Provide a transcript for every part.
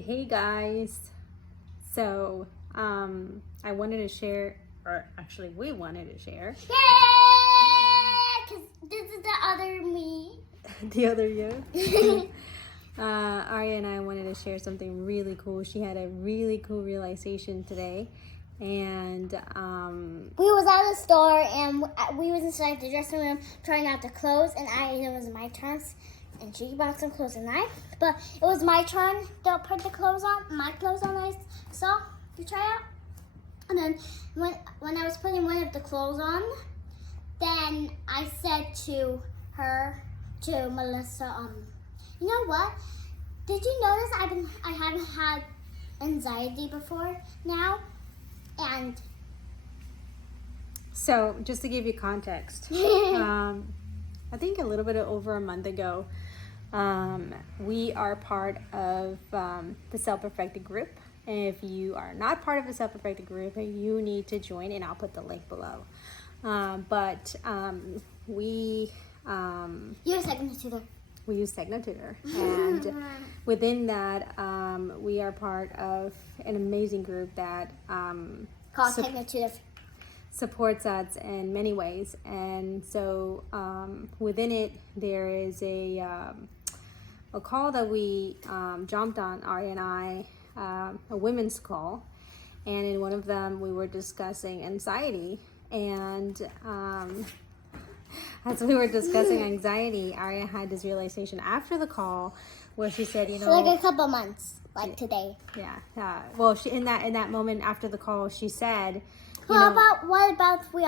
Hey guys. So, I wanted to share, or actually we wanted to share. Yeah, because this is the other me. The other you. Arya and I wanted to share something really cool. She had a really cool realization today. And, we was at the store and we was inside the dressing room trying out the clothes, and it was my turn. And she bought some clothes and but it was my turn to put the clothes on, my clothes on I saw to try out. And then when I was putting one of the clothes on, then I said to Melissa, you know what? Did you notice I haven't had anxiety before now? And so just to give you context, I think a little bit over a month ago, we are part of the Self-Perfected group. And if you are not part of the Self-Perfected group, you need to join, and I'll put the link below. We you're TechnoTutor. We use TechnoTutor, and within that, we are part of an amazing group that Called TechnoTutor. supports us in many ways. And so within it, there is a call that we jumped on, Ari and I, a women's call, and in one of them we were discussing anxiety. And as we were discussing anxiety, Arya had this realization after the call where she said, For like a couple months, like today. Yeah. Well, she in that moment after the call, she said, What about we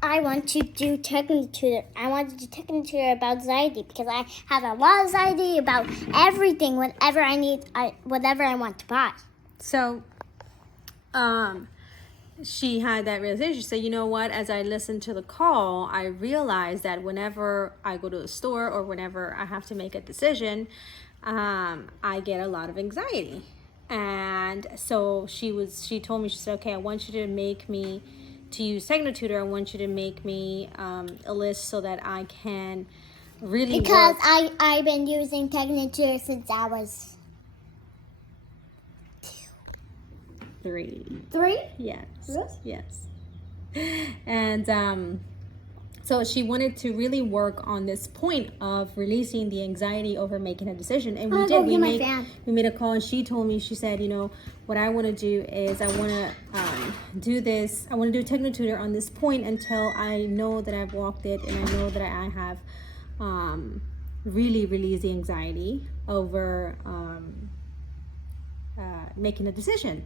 I want to do TechnoTutor. I want to do TechnoTutor about anxiety because I have a lot of anxiety about everything. Whatever I need, whatever I want to buy. So, she had that realization. She said, you know what, as I listened to the call, I realized that whenever I go to a store or whenever I have to make a decision, I get a lot of anxiety. And so she told me, she said, okay, I want you to use TechnoTutor. I want you to make me a list so that I can really because work. I've been using TechnoTutor since I was 3. Yes. Really? Yes. And so she wanted to really work on this point of releasing the anxiety over making a decision. And we did. We made a call, and she told me, she said, you know, what I want to do is I want to do this. I want to do TechnoTutor on this point until I know that I've walked it and I know that I have really released the anxiety over making a decision.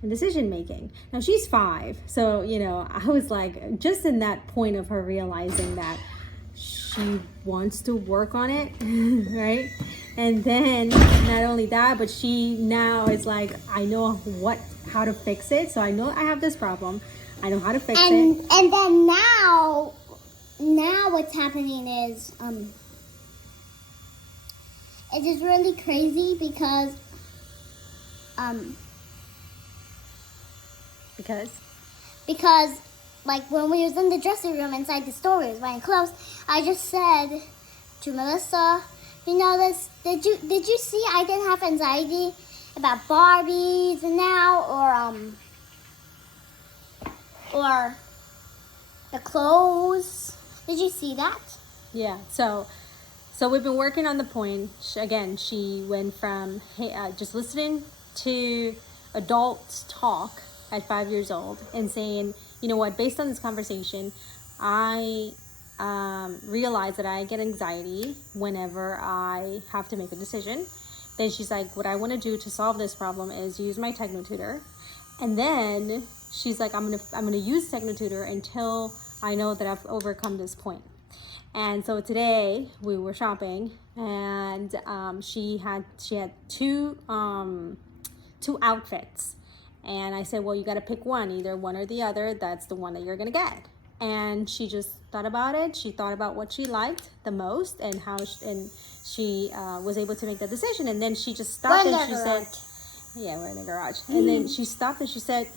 And decision making. Now she's 5, so you know, I was like, just in that point of her realizing that she wants to work on it, right? And then not only that, but she now is like, I know how to fix it. So I know I have this problem. I know how to fix it. And then now what's happening is it is really crazy because Because like when we was in the dressing room inside the store, we was buying clothes, I just said to Melissa, you know this, did you see I didn't have anxiety about Barbies now or the clothes? Did you see that? Yeah, so we've been working on the point. Again, she went from just listening to adults talk at 5 years old and saying, you know what, based on this conversation, I realize that I get anxiety whenever I have to make a decision. Then she's like, what I want to do to solve this problem is use my TechnoTutor. And then she's like, I'm gonna use TechnoTutor until I know that I've overcome this point. And so today we were shopping, and she had 2 outfits. And I said, well, you got to pick one, either one or the other. That's the one that you're going to get. And she just thought about it. She thought about what she liked the most and how she was able to make that decision. And then she just stopped and she said, yeah, we're in the garage. And then she stopped and she said,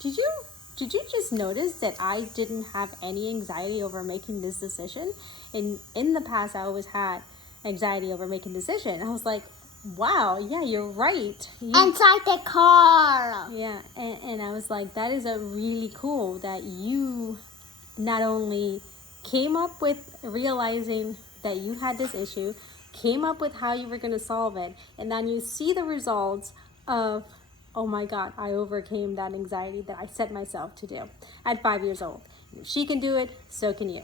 did you just notice that I didn't have any anxiety over making this decision? In the past, I always had anxiety over making a decision. I was like, wow, yeah, you're right. Inside the car. Yeah, and I was like, that is a really cool that you not only came up with realizing that you had this issue, came up with how you were going to solve it, and then you see the results of, oh my God, I overcame that anxiety that I set myself to do at 5 years old. If she can do it, so can you.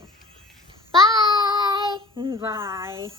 Bye. Bye.